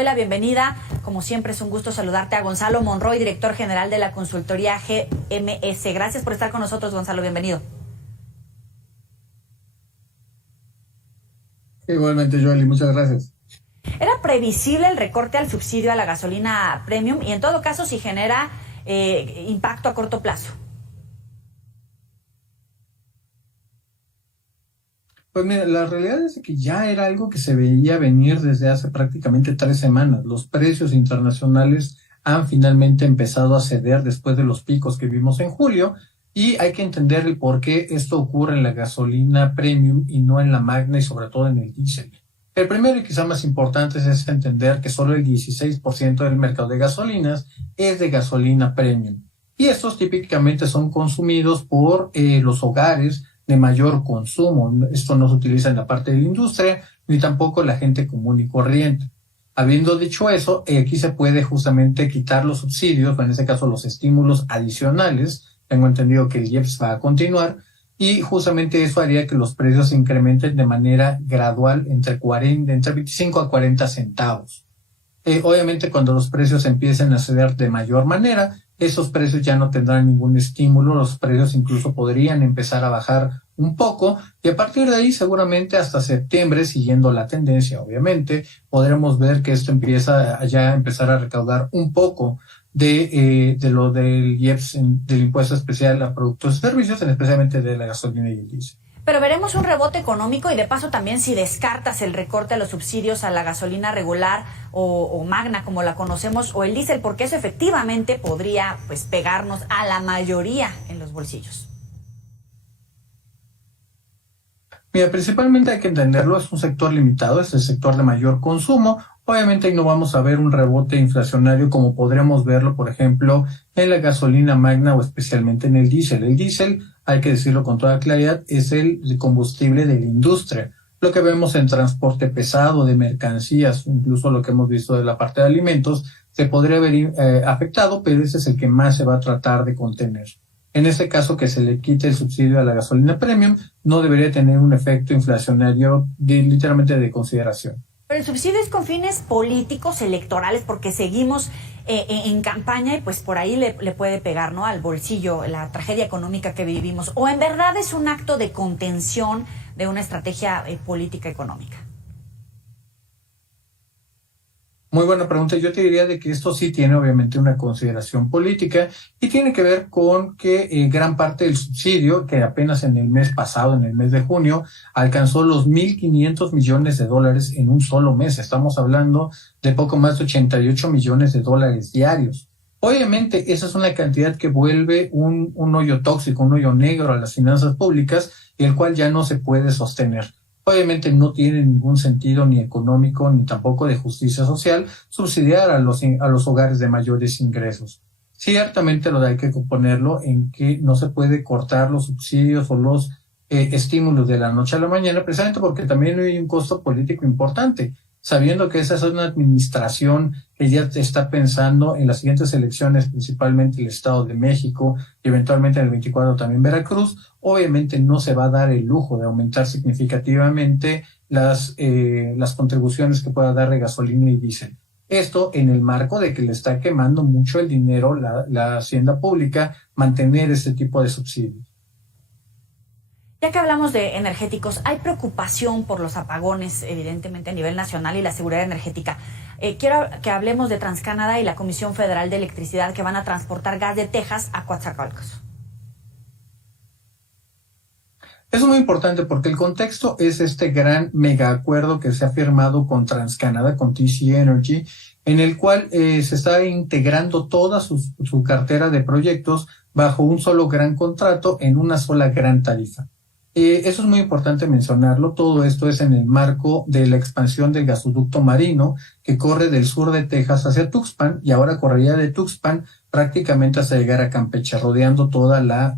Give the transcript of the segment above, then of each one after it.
Doy la bienvenida, como siempre es un gusto saludarte, a Gonzalo Monroy, director general de la consultoría GMS. Gracias por estar con nosotros, Gonzalo, bienvenido. Igualmente, Joely, muchas gracias. ¿Era previsible el recorte al subsidio a la gasolina premium y en todo caso si genera impacto a corto plazo? Pues mira, la realidad es que ya era algo que se veía venir desde hace prácticamente 3 semanas. Los precios internacionales han finalmente empezado a ceder después de los picos que vimos en julio, y hay que entender el por qué esto ocurre en la gasolina premium y no en la magna y sobre todo en el diésel. El primero y quizá más importante es entender que solo el 16% del mercado de gasolinas es de gasolina premium. Y estos típicamente son consumidos por los hogares de mayor consumo. Esto no se utiliza en la parte de la industria, ni tampoco la gente común y corriente. Habiendo dicho eso, aquí se puede justamente quitar los subsidios, o en este caso los estímulos adicionales. Tengo entendido que el IEPS va a continuar, y justamente eso haría que los precios se incrementen de manera gradual entre 25 a 40 centavos. Obviamente cuando los precios empiecen a ceder de mayor manera, esos precios ya no tendrán ningún estímulo, los precios incluso podrían empezar a bajar un poco, y a partir de ahí seguramente hasta septiembre, siguiendo la tendencia obviamente, podremos ver que esto empieza a ya empezar a recaudar un poco de lo del IEPS, del impuesto especial a productos y servicios, especialmente de la gasolina y el diésel. Pero veremos un rebote económico y de paso también si descartas el recorte a los subsidios a la gasolina regular o magna como la conocemos o el diésel, porque eso efectivamente podría pegarnos a la mayoría en los bolsillos. Mira, principalmente hay que entenderlo, es un sector limitado, es el sector de mayor consumo. Obviamente ahí no vamos a ver un rebote inflacionario como podríamos verlo, por ejemplo, en la gasolina magna o especialmente en el diésel. El diésel, hay que decirlo con toda claridad, es el combustible de la industria. Lo que vemos en transporte pesado de mercancías, incluso lo que hemos visto de la parte de alimentos, se podría ver afectado, pero ese es el que más se va a tratar de contener. En este caso, que se le quite el subsidio a la gasolina premium, no debería tener un efecto inflacionario literalmente de consideración. Pero el subsidio es con fines políticos, electorales, porque seguimos en campaña y por ahí le puede pegar, ¿no?, al bolsillo, la tragedia económica que vivimos. ¿O en verdad es un acto de contención de una estrategia política económica? Muy buena pregunta. Yo te diría de que esto sí tiene obviamente una consideración política y tiene que ver con que gran parte del subsidio, que apenas en el mes pasado, en el mes de junio, alcanzó los $1,500 millones en un solo mes. Estamos hablando de poco más de $88 millones diarios. Obviamente esa es una cantidad que vuelve un hoyo tóxico, un hoyo negro a las finanzas públicas, y el cual ya no se puede sostener. Obviamente no tiene ningún sentido ni económico ni tampoco de justicia social subsidiar a los hogares de mayores ingresos. Ciertamente lo hay que ponerlo en que no se puede cortar los subsidios o los estímulos de la noche a la mañana, precisamente porque también hay un costo político importante, sabiendo que esa es una administración que ya está pensando en las siguientes elecciones, principalmente el Estado de México y eventualmente en el 24 también Veracruz. Obviamente no se va a dar el lujo de aumentar significativamente las contribuciones que pueda dar de gasolina y diésel. Esto en el marco de que le está quemando mucho el dinero la hacienda pública mantener este tipo de subsidios. Ya que hablamos de energéticos, hay preocupación por los apagones, evidentemente a nivel nacional, y la seguridad energética. Quiero que hablemos de TransCanada y la Comisión Federal de Electricidad, que van a transportar gas de Texas a Coatzacoalcos. Es muy importante porque el contexto es este gran mega acuerdo que se ha firmado con TransCanada, con TC Energy, en el cual se está integrando toda su cartera de proyectos bajo un solo gran contrato en una sola gran tarifa. Eso es muy importante mencionarlo. Todo esto es en el marco de la expansión del gasoducto marino que corre del sur de Texas hacia Tuxpan, y ahora correría de Tuxpan prácticamente hasta llegar a Campeche, rodeando toda la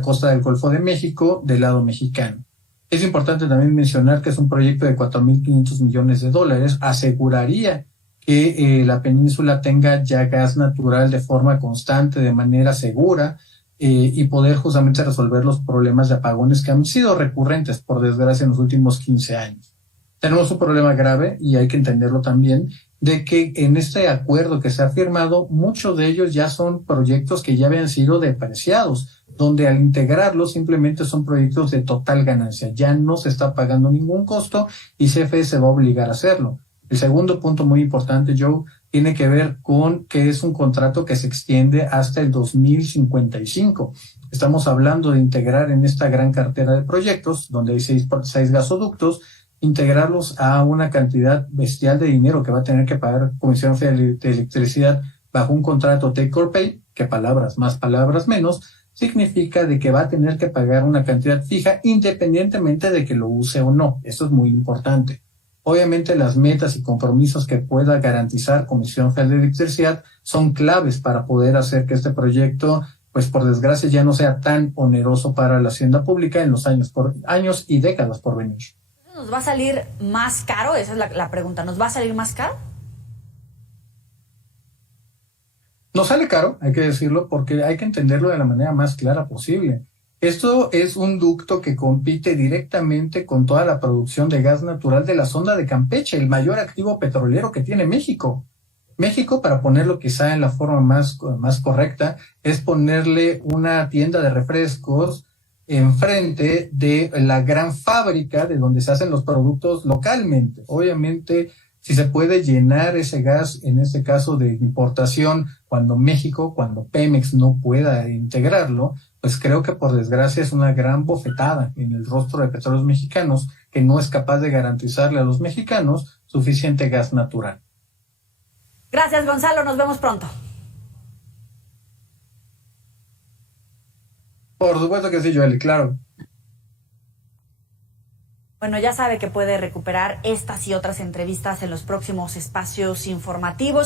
costa del Golfo de México del lado mexicano. Es importante también mencionar que es un proyecto de $4,500 millones. Aseguraría que la península tenga ya gas natural de forma constante, de manera segura, y poder justamente resolver los problemas de apagones que han sido recurrentes, por desgracia, en los últimos 15 años. Tenemos un problema grave y hay que entenderlo también, de que en este acuerdo que se ha firmado, muchos de ellos ya son proyectos que ya habían sido depreciados, donde al integrarlos simplemente son proyectos de total ganancia. Ya no se está pagando ningún costo y CFE se va a obligar a hacerlo. El segundo punto muy importante, Joe, tiene que ver con que es un contrato que se extiende hasta el 2055. Estamos hablando de integrar en esta gran cartera de proyectos, donde hay seis gasoductos, integrarlos a una cantidad bestial de dinero que va a tener que pagar Comisión Federal de Electricidad bajo un contrato take or pay, que palabras más, palabras menos, significa de que va a tener que pagar una cantidad fija independientemente de que lo use o no. Eso es muy importante. Obviamente las metas y compromisos que pueda garantizar Comisión Federal de Electricidad son claves para poder hacer que este proyecto, pues por desgracia, ya no sea tan oneroso para la hacienda pública en los años y décadas por venir. ¿Nos va a salir más caro? Esa es la pregunta. ¿Nos va a salir más caro? No sale caro, hay que decirlo, porque hay que entenderlo de la manera más clara posible. Esto es un ducto que compite directamente con toda la producción de gas natural de la sonda de Campeche, el mayor activo petrolero que tiene México. México, para ponerlo quizá en la forma más correcta, es ponerle una tienda de refrescos enfrente de la gran fábrica de donde se hacen los productos localmente. Obviamente, si se puede llenar ese gas, en este caso de importación, cuando Pemex no pueda integrarlo, pues creo que por desgracia es una gran bofetada en el rostro de Petróleos Mexicanos, que no es capaz de garantizarle a los mexicanos suficiente gas natural. Gracias, Gonzalo. Nos vemos pronto. Por supuesto que sí, Joely, claro. Bueno, ya sabe que puede recuperar estas y otras entrevistas en los próximos espacios informativos.